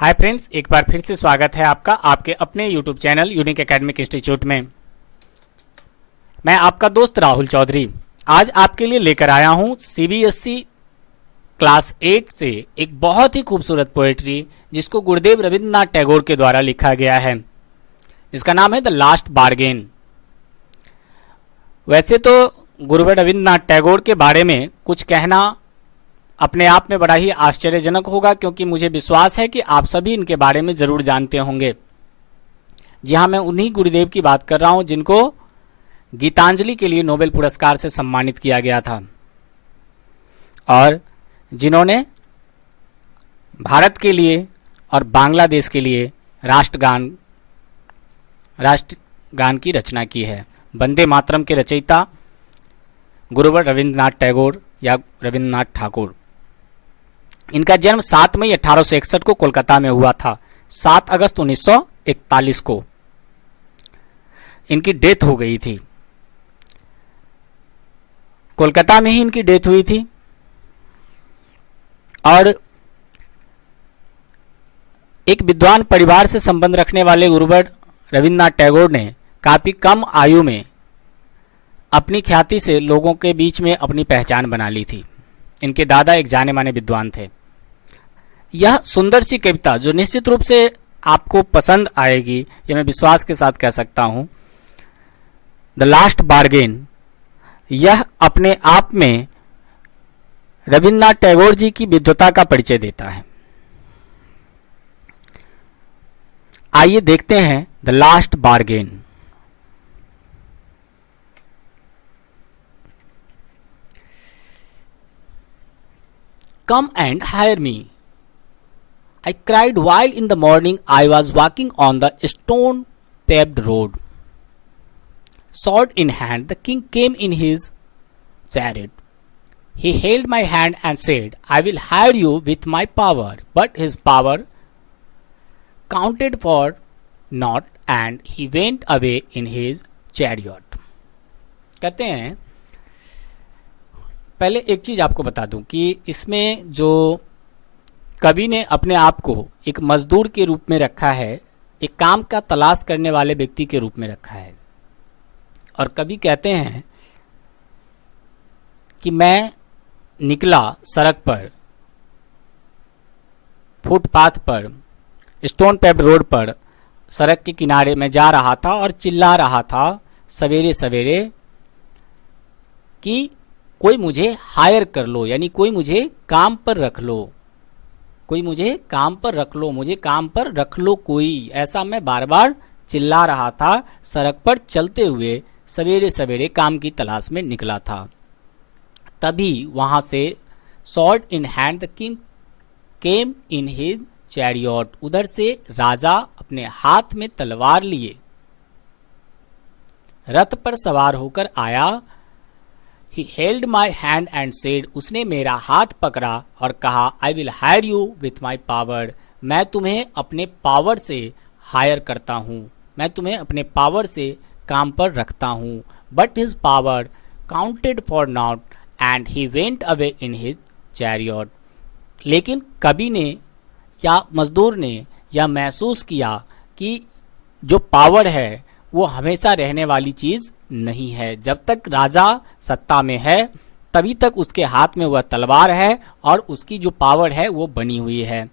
Hi friends, एक बार फिर से स्वागत है आपका आपके अपने YouTube channel unique academic institute में। मैं आपका दोस्त राहुल चौधरी आज आपके लिए लेकर आया हूं सीबीएसई क्लास 8 से एक बहुत ही खूबसूरत पोएट्री जिसको गुरुदेव रविंद्रनाथ टैगोर के द्वारा लिखा गया है, जिसका नाम है द लास्ट बार्गेन। वैसे तो गुरुदेव रविंद्रनाथ टैगोर के बारे में कुछ कहना अपने आप में बड़ा ही आश्चर्यजनक होगा, क्योंकि मुझे विश्वास है कि आप सभी इनके बारे में जरूर जानते होंगे। जी हाँ, मैं उन्हीं गुरुदेव की बात कर रहा हूं जिनको गीतांजलि के लिए नोबेल पुरस्कार से सम्मानित किया गया था और जिन्होंने भारत के लिए और बांग्लादेश के लिए राष्ट्रगान की रचना की है। वंदे मातरम के रचयिता गुरुदेव रविंद्रनाथ टैगोर या रविंद्रनाथ ठाकुर। इनका जन्म 7 मई 1861 को कोलकाता में हुआ था। 7 अगस्त 1941 को इनकी डेथ हो गई थी। कोलकाता में ही इनकी डेथ हुई थी और एक विद्वान परिवार से संबंध रखने वाले गुरुदेव रविंद्रनाथ टैगोर ने काफी कम आयु में अपनी ख्याति से लोगों के बीच में अपनी पहचान बना ली थी। इनके दादा एक जाने माने विद्वान थे। यह सुंदर सी कविता जो निश्चित रूप से आपको पसंद आएगी, यह मैं विश्वास के साथ कह सकता हूं, द लास्ट बार्गेन, यह अपने आप में रविंद्रनाथ टैगोर जी की विद्वता का परिचय देता है। आइए देखते हैं the last bargain. Come and hire me, I cried while in the morning I was walking on the stone-paved road. Sword in hand, the king came in his chariot. He held my hand and said, I will hire you with my power. But his power counted for naught, and he went away in his chariot. कहते हैं, पहले एक चीज आपको बता दूं कि इसमें जो कवि ने अपने आप को एक मजदूर के रूप में रखा है, एक काम का तलाश करने वाले व्यक्ति के रूप में रखा है। और कवि कहते हैं कि मैं निकला सड़क पर, फुटपाथ पर, स्टोन पेव्ड रोड पर, सड़क के किनारे में जा रहा था और चिल्ला रहा था सवेरे सवेरे कि कोई मुझे हायर कर लो, यानी कोई मुझे काम पर रख लो, कोई मुझे काम पर रख लो, मुझे काम पर रख लो कोई, ऐसा मैं बार बार चिल्ला रहा था। सड़क पर चलते हुए सवेरे सवेरे काम की तलाश में निकला था। तभी वहां से sword in hand the king came in his chariot, उधर से राजा अपने हाथ में तलवार लिए रथ पर सवार होकर आया। He held my hand and said, उसने मेरा हाथ पकड़ा और कहा, I will hire you with my power, मैं तुम्हें अपने पावर से हायर करता हूँ, मैं तुम्हें अपने पावर से काम पर रखता हूँ। But his power counted for naught, and he went away in his chariot. लेकिन कवि ने या मजदूर ने यह महसूस किया कि जो पावर है वो हमेशा रहने वाली चीज नहीं है। जब तक राजा सत्ता में है तभी तक उसके हाथ में वह तलवार है और उसकी जो पावर है वो बनी हुई है,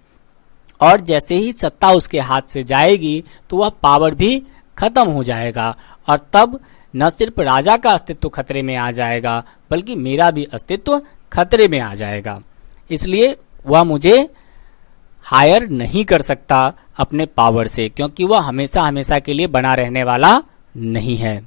और जैसे ही सत्ता उसके हाथ से जाएगी तो वह पावर भी खत्म हो जाएगा, और तब न सिर्फ राजा का अस्तित्व खतरे में आ जाएगा बल्कि मेरा भी अस्तित्व खतरे में आ जाएगा। इसलिए वह मुझे हायर नहीं कर सकता अपने पावर से, क्योंकि वह हमेशा हमेशा के लिए बना रहने वाला नहीं है।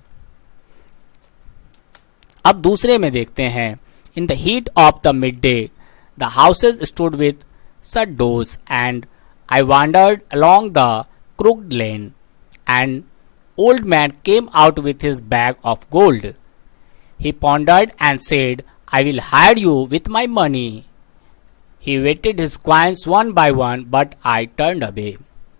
अब दूसरे में देखते हैं। In the heat of the mid day the houses stood with shut doors and I wandered along the crooked lane and old man came out with his bag of gold. He pondered and said, I will hire you with my money. He waited his coins one by one, but I turned away.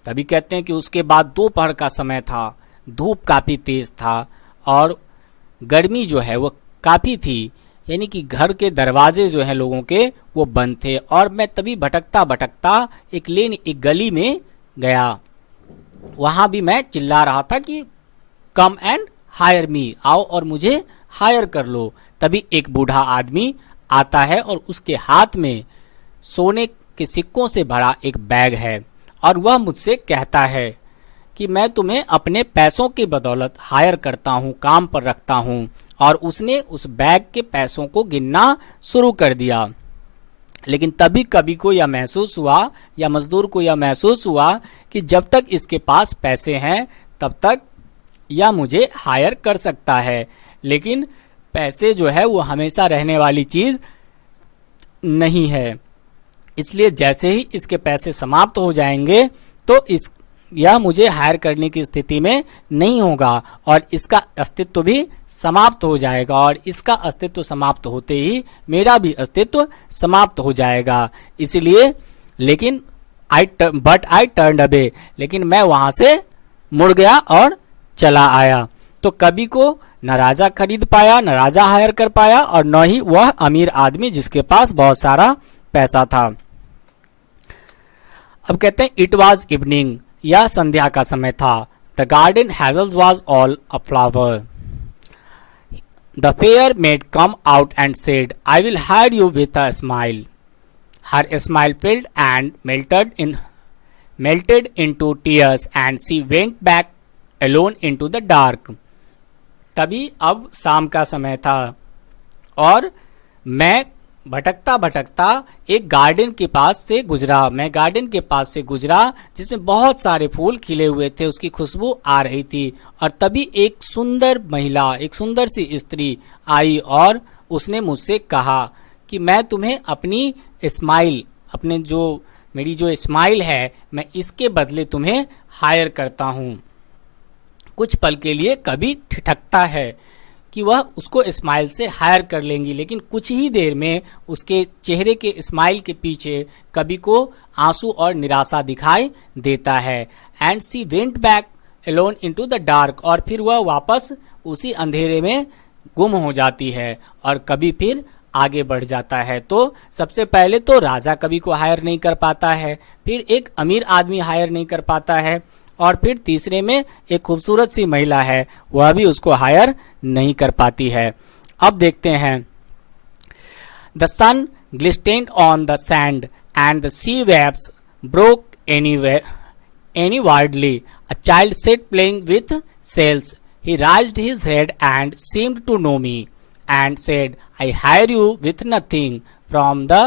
कभी कहते हैं कि उसके बाद दोपहर का समय था, धूप काफी तेज था और गर्मी जो है वो काफी थी, यानी कि घर के दरवाजे जो हैं लोगों के वो बंद थे, और मैं तभी भटकता भटकता एक गली में गया। वहां भी मैं चिल्ला रहा था कि कम एंड हायर मी, आओ और मुझे हायर कर लो। तभी एक बूढ़ा आदमी आता है और उसके हाथ में सोने के सिक्कों से भरा एक बैग है, और वह मुझसे कहता है कि मैं तुम्हें अपने पैसों की बदौलत हायर करता हूँ, काम पर रखता हूँ। और उसने उस बैग के पैसों को गिनना शुरू कर दिया। लेकिन तभी कवि को यह महसूस हुआ, या मजदूर को यह महसूस हुआ कि जब तक इसके पास पैसे हैं तब तक यह मुझे हायर कर सकता है, लेकिन पैसे जो है वो हमेशा रहने वाली चीज नहीं है। इसलिए जैसे ही इसके पैसे समाप्त हो जाएंगे तो यह मुझे हायर करने की स्थिति में नहीं होगा, और इसका अस्तित्व भी समाप्त हो जाएगा, और इसका अस्तित्व समाप्त होते ही मेरा भी अस्तित्व समाप्त हो जाएगा। इसलिए लेकिन बट आई टर्न्ड अवे, लेकिन मैं वहां से मुड़ गया और चला आया। तो कवि को न राजा खरीद पाया, न राजा हायर कर पाया, और न ही वह अमीर आदमी जिसके पास बहुत सारा पैसा था। अब कहते हैं इट वॉज इवनिंग, यह संध्या का समय था। The garden hazels was all a flower. The fair maid come out and said I will hire you with a smile. Her smile filled and melted into tears and she went back alone into the dark। तभी अब शाम का समय था और मैं भटकता भटकता एक गार्डन के पास से गुजरा। मैं गार्डन के पास से गुजरा जिसमें बहुत सारे फूल खिले हुए थे, उसकी खुशबू आ रही थी। और तभी एक सुंदर महिला, एक सुंदर सी स्त्री आई और उसने मुझसे कहा कि मैं तुम्हें अपनी स्माइल, मेरी जो स्माइल है, मैं इसके बदले तुम्हें हायर करता हूँ। कुछ पल के लिए कभी ठिठकता है कि वह उसको स्माइल से हायर कर लेंगी, लेकिन कुछ ही देर में उसके चेहरे के स्माइल के पीछे कवि को आंसू और निराशा दिखाई देता है। And she went back alone into the dark, और फिर वह वापस उसी अंधेरे में गुम हो जाती है और कवि फिर आगे बढ़ जाता है। तो सबसे पहले तो राजा कवि को हायर नहीं कर पाता है, फिर एक अमीर आदमी हायर नहीं कर पाता है, और फिर तीसरे में एक खूबसूरत सी महिला है, वह भी उसको हायर नहीं कर पाती है। अब देखते हैं। The sun glistened on the sand and the sea waves broke any widely. A child sat playing with shells. He raised his head and seemed to know me and said, I hire you with nothing। From the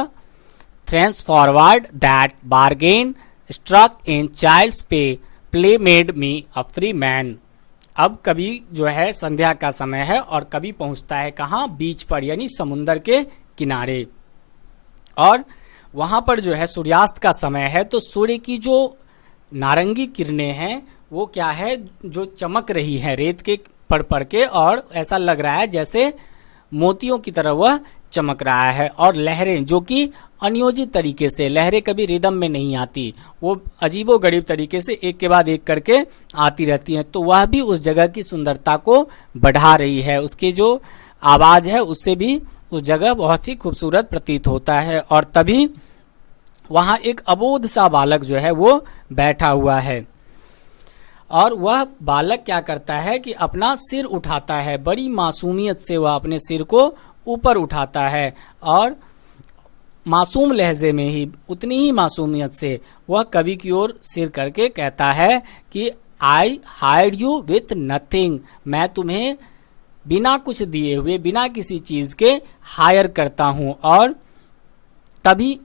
thenceforward that bargain struck in child's play made me a free man। अब कवि जो है संध्या का समय है और कवि पहुंचता है कहाँ, बीच पर, यानी समुन्दर के किनारे। और वहां पर जो है सूर्यास्त का समय है, तो सूर्य की जो नारंगी किरणें हैं वो क्या है, जो चमक रही है रेत के पड़ के, और ऐसा लग रहा है जैसे मोतियों की तरह वह चमक रहा है। और लहरें जो कि अनियोजित तरीके से, लहरें कभी रिदम में नहीं आती, वो अजीबो गरीब तरीके से एक के बाद एक करके आती रहती हैं, तो वह भी उस जगह की सुंदरता को बढ़ा रही है। उसकी जो आवाज़ है उससे भी उस जगह बहुत ही खूबसूरत प्रतीत होता है। और तभी वहाँ एक अबोध सा बालक जो है वो बैठा हुआ है, और वह बालक क्या करता है कि अपना सिर उठाता है, बड़ी मासूमियत से वह अपने सिर को ऊपर उठाता है, और मासूम लहजे में ही, उतनी ही मासूमियत से वह कवि की ओर सिर करके कहता है कि I hired you with nothing. मैं तुम्हें बिना कुछ दिए हुए, बिना किसी चीज के हायर करता हूँ। और तभी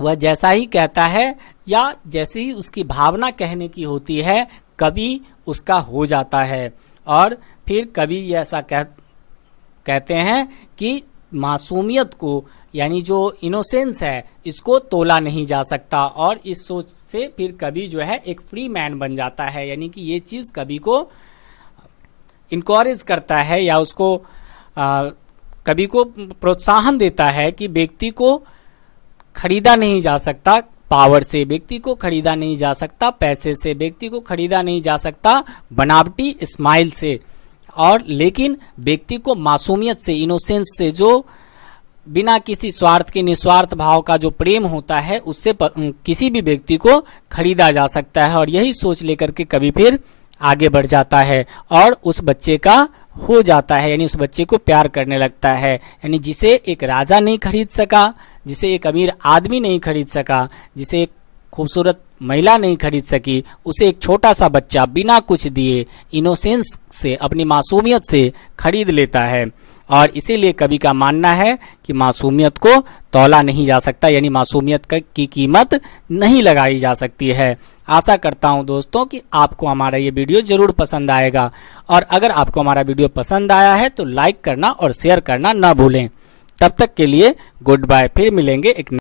वह जैसा ही कहता है, या जैसे ही उसकी भावना कहने की होती है, कवि उसका हो जाता है। और फिर कवि ऐसा कहते हैं कि मासूमियत को, यानी जो इनोसेंस है, इसको तोला नहीं जा सकता। और इस सोच से फिर कवि जो है एक फ्री मैन बन जाता है, यानी कि ये चीज़ कवि को इनकरेज करता है, या उसको कवि को प्रोत्साहन देता है कि व्यक्ति को खरीदा नहीं जा सकता पावर से, व्यक्ति को खरीदा नहीं जा सकता पैसे से, व्यक्ति को खरीदा नहीं जा सकता बनावटी स्माइल से। और लेकिन व्यक्ति को मासूमियत से, इनोसेंस से, जो बिना किसी स्वार्थ के निस्वार्थ भाव का जो प्रेम होता है, उससे किसी भी व्यक्ति को खरीदा जा सकता है और यही सोच लेकर के कभी फिर आगे बढ़ जाता है और उस बच्चे का हो जाता है, यानी उस बच्चे को प्यार करने लगता है। यानी जिसे एक राजा नहीं खरीद सका, जिसे एक अमीर आदमी नहीं खरीद सका, जिसे एक खूबसूरत महिला नहीं खरीद सकी, उसे एक छोटा सा बच्चा बिना कुछ दिए इनोसेंस से, अपनी मासूमियत से खरीद लेता है। और इसीलिए कवि का मानना है कि मासूमियत को तौला नहीं जा सकता, यानी मासूमियत की कीमत नहीं लगाई जा सकती है। आशा करता हूं दोस्तों कि आपको हमारा ये वीडियो जरूर पसंद आएगा और अगर आपको हमारा वीडियो पसंद आया है तो लाइक करना और शेयर करना ना भूलें। तब तक के लिए गुड बाय, फिर मिलेंगे एक